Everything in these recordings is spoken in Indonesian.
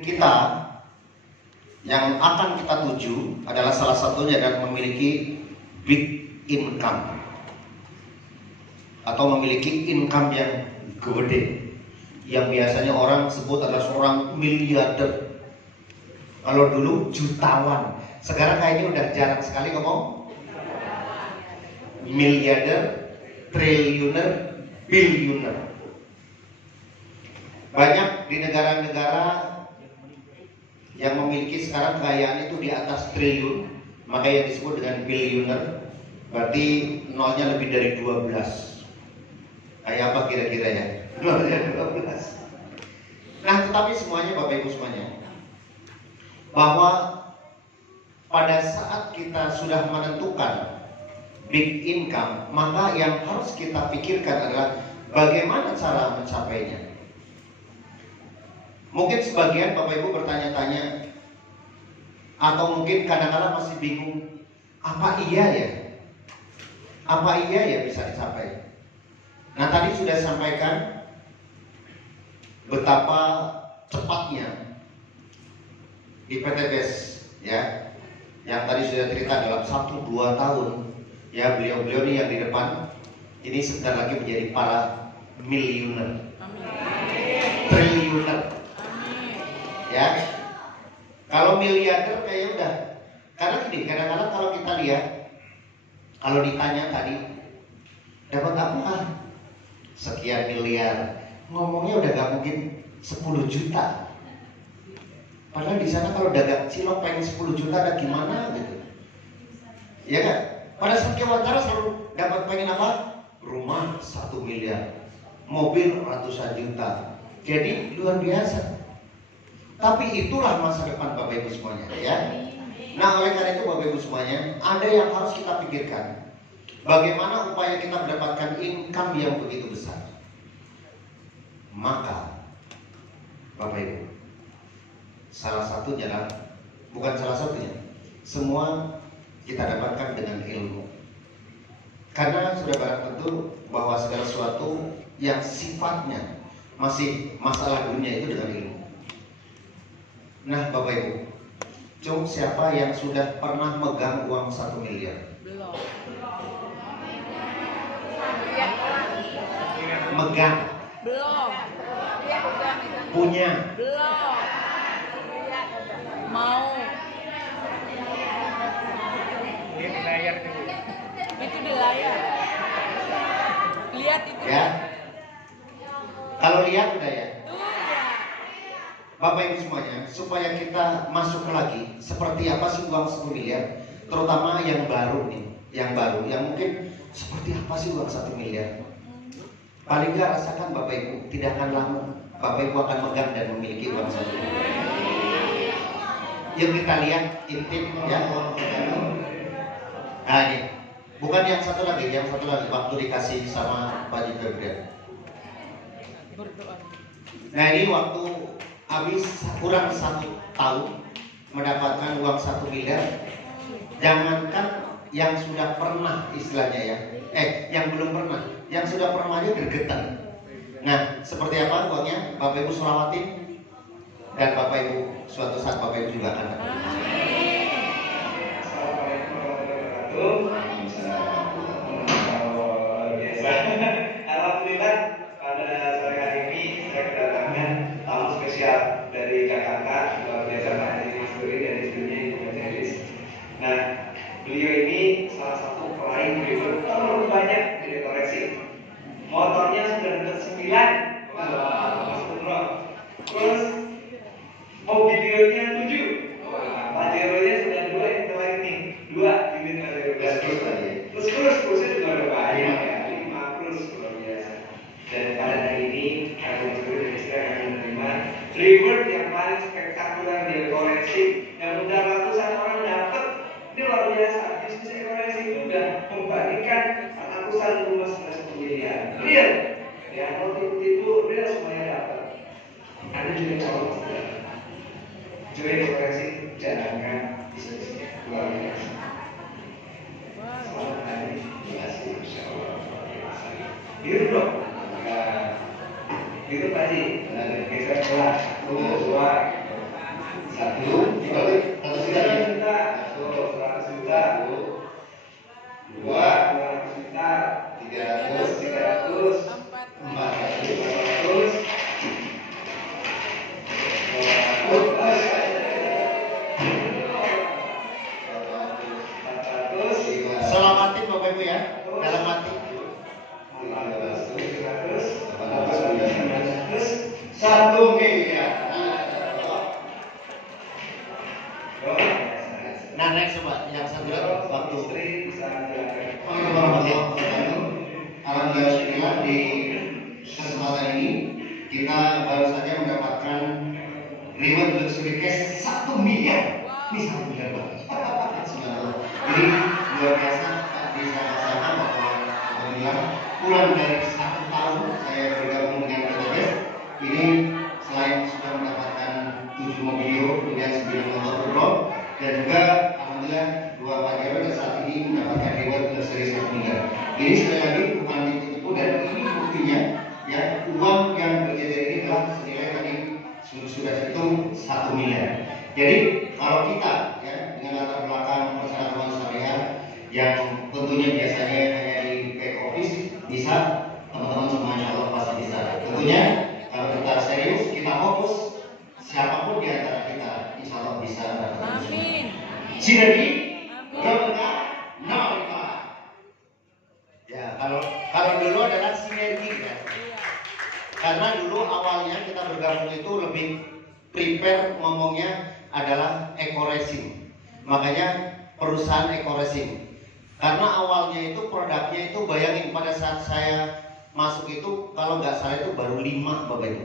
kita yang akan kita tuju adalah salah satunya adalah memiliki big income atau memiliki income yang gede, yang biasanya orang sebut adalah seorang miliarder. Kalau dulu jutawan, sekarang kayaknya udah jarang sekali ngomong miliarder, triliuner, biliuner. Banyak di negara-negara yang memiliki sekarang kekayaan itu di atas triliun, makanya disebut dengan biliuner. Berarti nolnya lebih dari 12. Kayak apa kira-kira ya? Nolnya 12. Nah, tetapi semuanya Bapak Ibu semuanya, bahwa pada saat kita sudah menentukan big income, maka yang harus kita pikirkan adalah bagaimana cara mencapainya. Mungkin sebagian Bapak Ibu bertanya-tanya, atau mungkin kadang-kadang masih bingung, apa iya ya? Apa iya ya bisa dicapai? Nah, tadi sudah sampaikan betapa cepatnya di PT BES ya, yang tadi sudah cerita dalam 1-2 tahun ya, beliau-beliau ini yang di depan ini sebentar lagi menjadi para miliuner, triliuner ya. Kalau miliarder kayaknya udah, karena gini, kadang-kadang kalau kita lihat, kalau ditanya tadi dapat apa, sekian miliar, ngomongnya udah gak mungkin 10 juta. Padahal di sana kalau dagang cilok pengen 10 juta ada gimana gitu. Ya kan? Pada saat wawancara selalu dapat pengen apa? Rumah 1 miliar, mobil ratusan juta. Jadi luar biasa. Tapi itulah masa depan Bapak Ibu semuanya ya. Nah, oleh karena itu Bapak Ibu semuanya, ada yang harus kita pikirkan. Bagaimana upaya kita mendapatkan income yang begitu besar? Maka Bapak Ibu, salah satunya adalah, bukan salah satunya, semua kita dapatkan dengan ilmu. Karena sudah barang tentu bahwa segala sesuatu yang sifatnya masih masalah dunia itu dengan ilmu. Nah Bapak Ibu, coba siapa yang sudah pernah megang uang 1 miliar? Belum. Megang? Belum. Punya? Belum. Mau. Ini di layar dulu. Itu di layar. Lihat itu. Ya. Kalau lihat udah ya. Bapak Ibu semuanya, supaya kita masuk lagi seperti apa sih uang 1 miliar, terutama yang baru nih, yang baru, yang mungkin seperti apa sih uang 1 miliar. Paling gak rasakan Bapak Ibu, tidak akan lama Bapak Ibu akan megang dan memiliki uang 1 miliar. Yuk kita lihat intip ya. Nah ini, bukan yang satu lagi, waktu dikasih sama Pak Jibril. Nah ini waktu habis kurang 1 tahun mendapatkan uang 1 miliar. Jangankan yang sudah pernah istilahnya ya, yang belum pernah, yang sudah pernah aja gergetan. Nah seperti apa uangnya? Bapak Ibu selawatin, dan Bapak Ibu suatu saat Bapak Ibu juga akan dapat. Alhamdulillah pada sore hari ini saya kedatangan tamu spesial dari Jakarta, luar biasa Pak Haji Masturi dari studinya Ibu Mercedes. Nah, beliau ini salah satu peraih driver terbanyak di dekoreksi. Motornya sudah dekat 9, Mas Umroh. Terus mobilnya 7, Pajero-nya sudah 2 yang terakhir nih, 2 unit Pajero. Terus kurusnya juga ada banyak ya, 5 kurus luar biasa. Dan pada hari ini kami Masturi dan istri akan menerima reward yang paling spektakuler di koleksi yang udah ratusan orang dapat. Ini luar biasa. Bisnis ekonomi itu udah membandingkan ratusan rumah miliar. Real. Ya, kalau itu real semuanya dapat. Ada juga calon saudara. Jadi koleksi jangan bisnisnya luar biasa. Selamat hari. Terima kasih. Insya Allah. Biru dong. Biru tadi. Geser kelas. 2. Selamatin Bapak Ibu ya, dalam hati. 1 miliar. Nah, next coba yang satu lagi waktu. Alhamdulillah di kesempatan ini kita baru saja mendapatkan reward luxury cash 1 miliar. Ini 1 miliar banget. Jadi luar biasa bisa sama bahwa alhamdulillah kurang dari 1 tahun saya bergabung dengan PTBest. Ini selain sudah mendapatkan 7 mobil, kemudian 9 motor berbong, dan juga alhamdulillah 2 Pajero dan saat ini mendapatkan reward luxury 1 miliar. Ini sekali lagi bukan ditipu dan ini buktinya ya, uang yang beredar ini adalah senilai tadi sudah hitung 1 miliar. Jadi kalau kita ya dengan latar belakang persyaratan syariah yang tentunya biasanya hanya di back office, bisa teman-teman semua insya Allah pasti bisa. Tentunya kalau kita serius, kita fokus, siapapun di antara kita insya Allah bisa. Amin. Sinergi, berkah, nolika. Ya kalau dulu adalah sinergi ya. Karena dulu awalnya kita bergabung itu lebih prepare ngomongnya adalah ekoresin. Makanya perusahaan ekoresin. Karena awalnya itu produknya itu bayangin pada saat saya masuk itu kalau nggak salah itu baru 5 Bapak Ibu.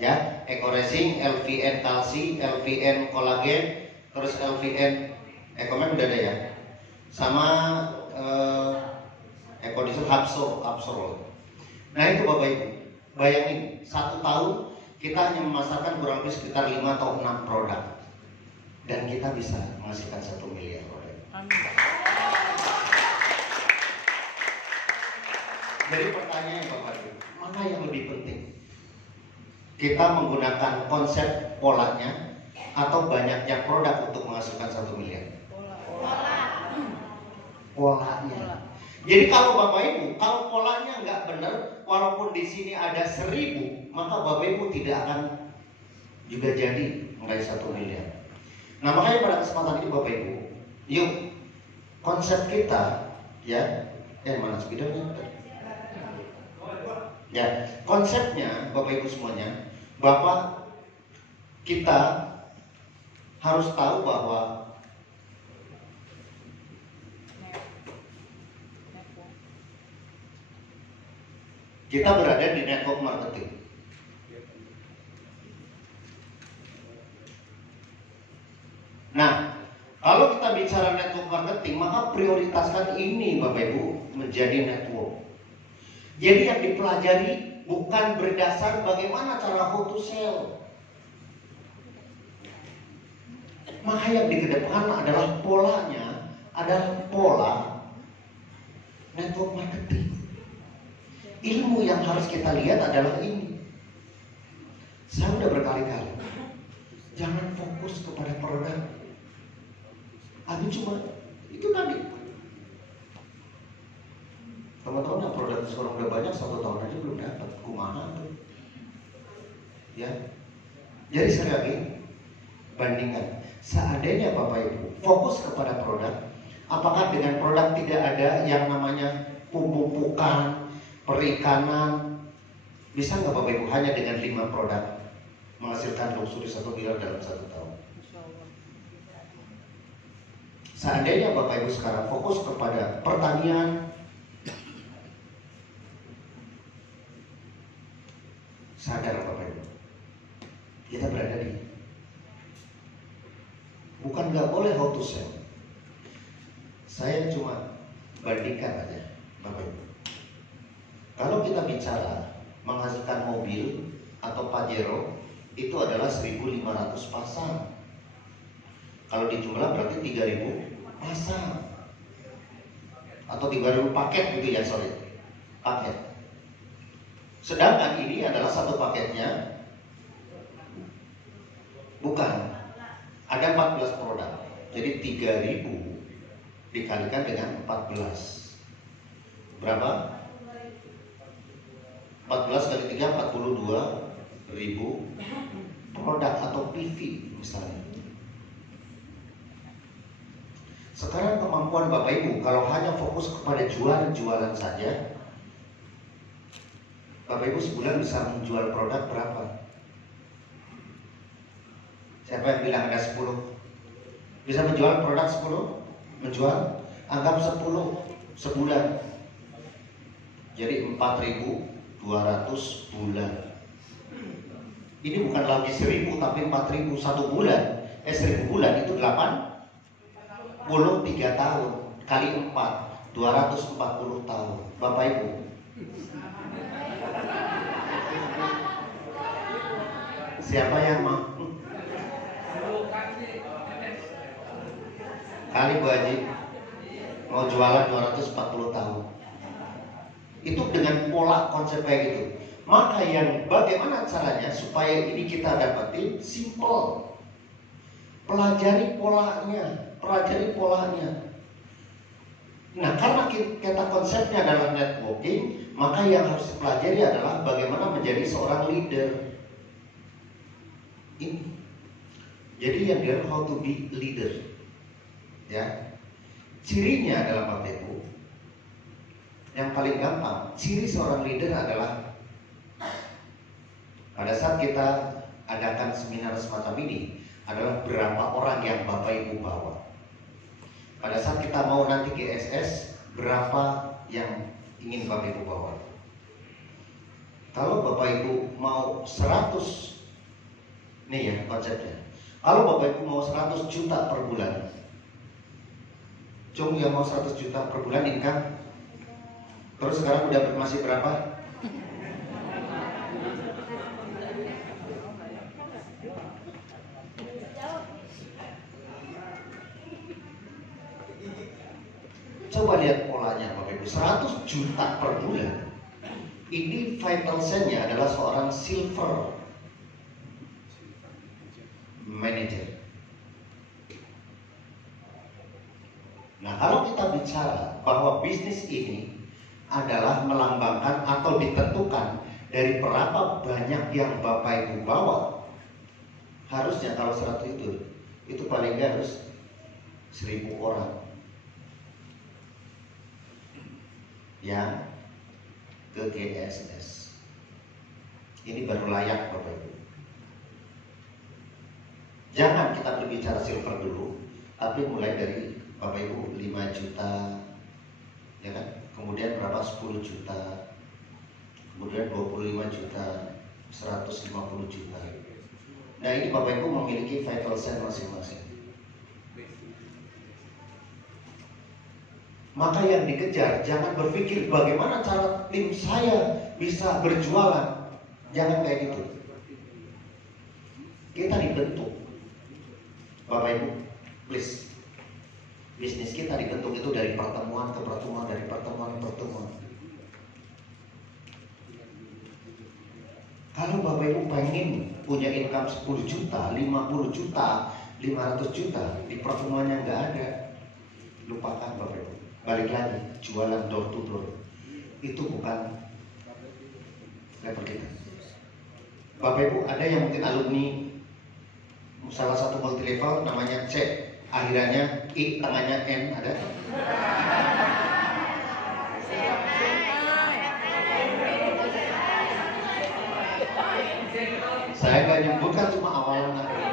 Ya, ekoresin, LVN kalsi, LVN kolagen, terus LVN Ekomen udah ada ya. Sama Ekodiesel Absol. Nah itu Bapak Ibu. Bayangin 1 tahun kita hanya memasarkan kurang lebih sekitar 5 atau 6 produk dan kita bisa menghasilkan 1 miliar produk. Amin. Jadi pertanyaannya Bapak Ibu, mana yang lebih penting? Kita menggunakan konsep polanya atau banyaknya produk untuk menghasilkan 1 miliar? Polanya. Jadi kalau Bapak Ibu, kalau polanya nggak benar, walaupun di sini ada 1000, maka Bapak Ibu tidak akan juga jadi meraih 1 miliar. Nah makanya pada kesempatan ini Bapak Ibu, yuk konsep kita ya, mana spidolnya? Ya konsepnya Bapak Ibu semuanya, Bapak kita harus tahu bahwa kita berada di network marketing. Nah, kalau kita bicara network marketing, maka prioritaskan ini Bapak Ibu menjadi network. Jadi yang dipelajari bukan berdasar bagaimana cara how to sell. Maka yang dikedepan adalah polanya, adalah pola network marketing. Ilmu yang harus kita lihat adalah ini. Saya udah berkali-kali, jangan fokus kepada produk. Aku cuma itu tadi. Teman-teman yang produk sekarang udah banyak 1 tahun aja belum dapat, kumaha tuh. Ya. Jadi sekali lagi bandingkan. Seandainya Bapak Ibu fokus kepada produk, apakah dengan produk tidak ada yang namanya pemupukan, perikanan, bisa nggak Bapak Ibu hanya dengan 5 produk menghasilkan luxury 1 miliar dalam 1 tahun? Seandainya Bapak Ibu sekarang fokus kepada pertanian, sadar Bapak Ibu, kita berada di, bukan nggak boleh how to sell. Saya cuma bandingkan aja Bapak Ibu. Kalau kita bicara menghasilkan mobil atau Pajero, itu adalah 1.500 pasang. Kalau dijumlah berarti 3.000 pasang. Atau 3.000 paket gitu ya, paket. Sedangkan ini adalah satu paketnya bukan, ada 14 produk. Jadi 3.000 dikalikan dengan 14. Berapa? 14 kali 3, 42.000 produk atau PV misalnya. Sekarang kemampuan Bapak Ibu kalau hanya fokus kepada jualan saja, Bapak Ibu sebulan bisa menjual produk berapa? Siapa yang bilang ada 10? Bisa menjual produk 10? Menjual? Anggap 10 sebulan. Jadi 4.200 bulan. Ini bukan lagi 1.000 tapi 4.000 satu bulan. 1.000 bulan itu 83 tahun kali 4, 240 tahun. Bapak Ibu, siapa yang mau? Kali Bu Haji mau jualan 240 tahun. Itu dengan pola konsep kayak gitu. Maka yang bagaimana caranya supaya ini kita dapetin? Simple. Pelajari polanya. Nah, karena kita konsepnya adalah networking, maka yang harus dipelajari adalah bagaimana menjadi seorang leader. Ini. Jadi yang dia how to be leader. Ya. Cirinya adalah Bapak Ibu. Yang paling gampang, ciri seorang leader adalah pada saat kita adakan seminar semacam ini adalah berapa orang yang Bapak Ibu bawa. Pada saat kita mau nanti GSS, berapa yang ingin Bapak Ibu bawa. Kalau Bapak Ibu mau 100, nih ya konsepnya. Kalau Bapak Ibu mau 100 juta per bulan, Cung yang mau 100 juta per bulan income, terus sekarang udah masih berapa? Coba lihat polanya Bapak Ibu, 100 juta per bulan. Ini vital sign-nya adalah seorang silver manager. Nah, kalau kita bicara bahwa bisnis ini adalah melambangkan atau ditentukan dari berapa banyak yang Bapak Ibu bawa, harusnya kalau 100 itu paling nggak harus 1.000 orang yang ke GSS. Ini baru layak Bapak Ibu. Jangan kita berbicara silver dulu, tapi mulai dari Bapak Ibu 5 juta, ya kan? Kemudian berapa? 10 juta, kemudian 25 juta, 150 juta. Nah, ini Bapak Ibu memiliki vital sign masing-masing. Maka yang dikejar, jangan berpikir bagaimana cara tim saya bisa berjualan. Jangan kayak gitu. Kita dibentuk. Bapak Ibu, please. Bisnis kita dibentuk itu dari pertemuan ke pertemuan, dari pertemuan ke pertemuan. Kalau Bapak Ibu pengen punya income 10 juta, 50 juta, 500 juta, di pertemuannya nggak ada, lupakan Bapak Ibu. Balik lagi, jualan door to door itu bukan level kita. Bapak Ibu, ada yang mungkin alumni salah satu multi level namanya C, akhirannya I, tengahnya N, ada? Saya nggak nyebutkan, cuma awalan akhir.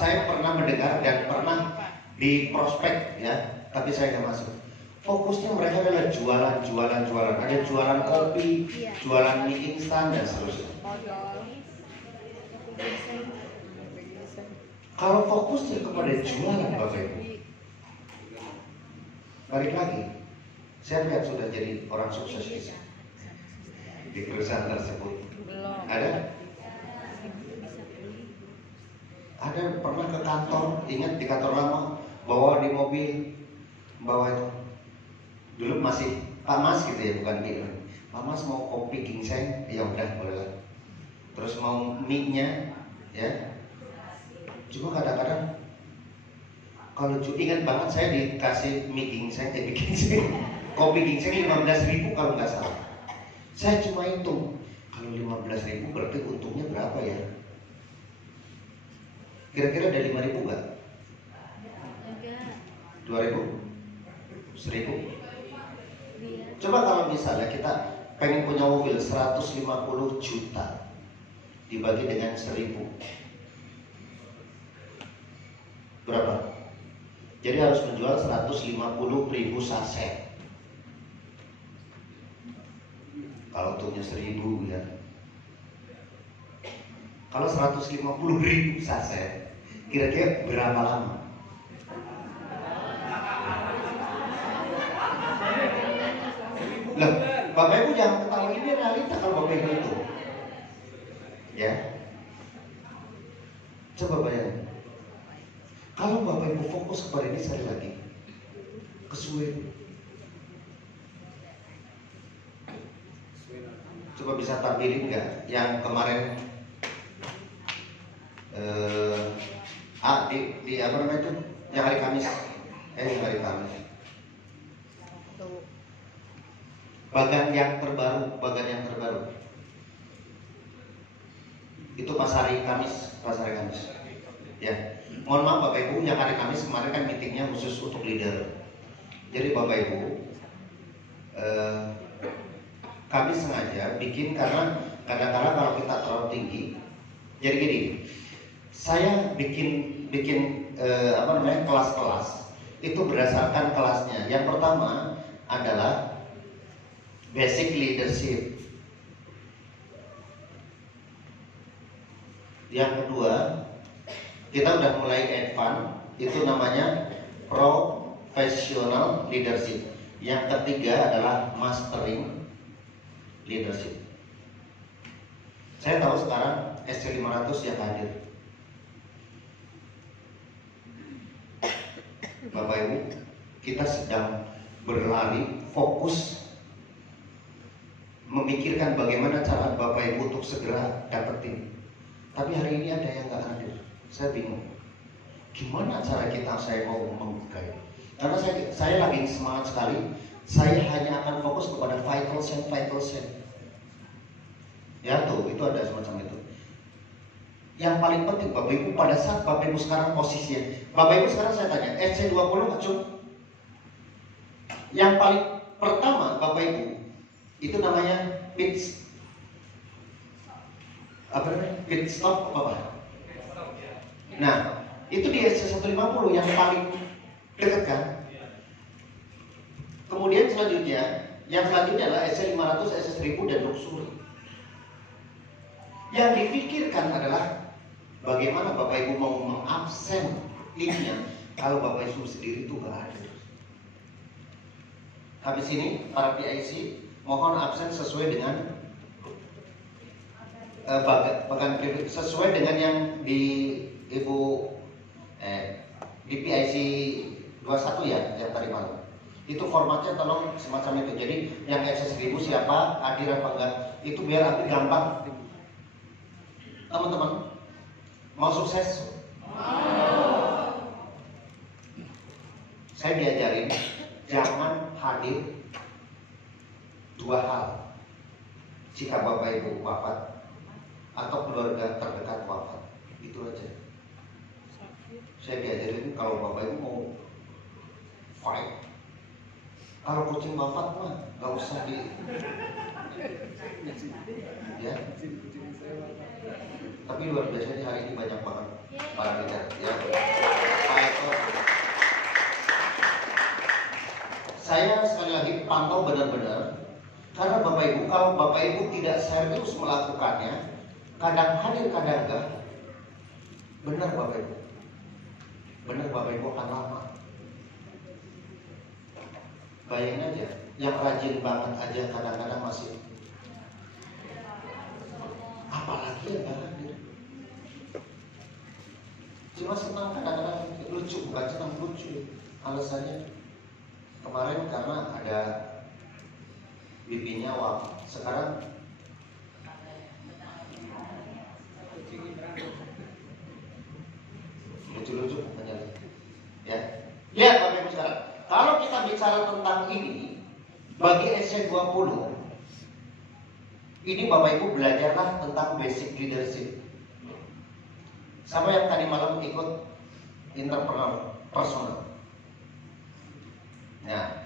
Saya pernah mendengar dan pernah di prospek ya, tapi saya nggak masuk. Fokusnya mereka adalah jualan. Ada jualan kopi, jualan mie instan dan seterusnya. Kalau fokusnya kepada jualan Bapak Ibu, balik lagi, siapa yang sudah jadi orang sukses di perusahaan tersebut? Ada? Ada pernah ke kantor, ingat di kantor lama, bawa di mobil, bawa itu. Dulu masih Pak Mas gitu ya, bukan dia. Pak Mas mau kopi ginseng, ya udah boleh lah. Terus mau mie-nya, ya. Cuma kadang-kadang kalau ingat banget saya dikasih mie ginseng, Kopi ginseng 15.000 kalau nggak salah. Saya cuma hitung, kalau 15.000 berarti untungnya berapa ya? Kira-kira ada 5.000 nggak? 2.000? 1.000? Coba kalau misalnya kita pengen punya mobil 150 juta dibagi dengan 1.000, berapa? Jadi harus menjual 150.000 saset. Kalau untuknya 1.000 ya. Kalau 150.000 saset, kira-kira berapa lama? Loh, Bapak Ibu jangan ketawa, ini realita kalau Bapak Ibu itu. Ya. Coba bayangin. Kalau Bapak Ibu fokus kepada ini sekali lagi, kesuwen. Coba bisa tampilin nggak yang kemarin di apa namanya itu, yang hari Kamis, yang hari Kamis. Bagan yang terbaru. Itu pas hari Kamis. Ya, mohon maaf Bapak Ibu, yang hari Kamis kemarin kan meetingnya khusus untuk leader. Jadi Bapak Ibu, kami sengaja bikin karena kadang-kadang kalau kita terlalu tinggi. Jadi gini, saya bikin kelas-kelas itu berdasarkan kelasnya. Yang pertama adalah basic leadership. Yang kedua, kita udah mulai advance, itu namanya professional leadership. Yang ketiga adalah mastering leadership. Saya tahu sekarang SC500 yang hadir. Bapak Ibu, kita sedang berlari fokus memikirkan bagaimana cara Bapak Ibu untuk segera dapetin. Tapi hari ini ada yang nggak hadir. Saya bingung. Gimana cara saya mau menggugat? Karena saya lagi semangat sekali. Saya hanya akan fokus kepada vital sign. Ya tuh, itu ada semacam itu. Yang paling penting Bapak Ibu, pada saat Bapak Ibu sekarang posisinya, Bapak Ibu sekarang saya tanya, SC20 ngecuk. Yang paling pertama Bapak Ibu, itu namanya pit stop apa? Nah, itu di SC150 yang paling dekat kan? Kemudian yang selanjutnya adalah SC500, SC1000 dan luxury. Yang dipikirkan adalah bagaimana Bapak Ibu mau mengabsen linknya kalau Bapak Ibu sendiri itu nggak ada. Habis ini para PIC mohon absen sesuai dengan sesuai dengan yang di Ibu di PIC 21 ya, yang tadi malam. Itu formatnya tolong semacam itu. Jadi yang SC1000 siapa, hadir apa enggak, itu biar aku gampang. Teman-teman, mau sukses? Saya diajarin jangan hadir dua hal. Jika Bapak Ibu wafat atau keluarga terdekat wafat, itu aja. Saya diajarin kalau Bapak Ibu mau fight, kalau kucing wafat mah nggak usah ya. Tapi luar biasa hari ini banyak banget para leader ya. Saya sekali lagi pantau benar-benar, karena Bapak Ibu, kalau Bapak Ibu tidak serius melakukannya, kadang hadir kadang enggak. Benar Bapak Ibu, Bapak Ibu akan lama. Bayangin aja, yang rajin banget aja kadang-kadang masih, apalagi yang gak hadir. Cuma senang kadang-kadang lucu, bukan senang lucu. Alasannya kemarin karena ada bibinya wafat. Sekarang lucu-lucu bukannya ya. Lihat Bapak Ibu sekarang, kalau kita bicara tentang ini, Bagi SC20, ini Bapak Ibu belajarlah tentang basic leadership. Sama yang tadi malam ikut interpersonal. Nah,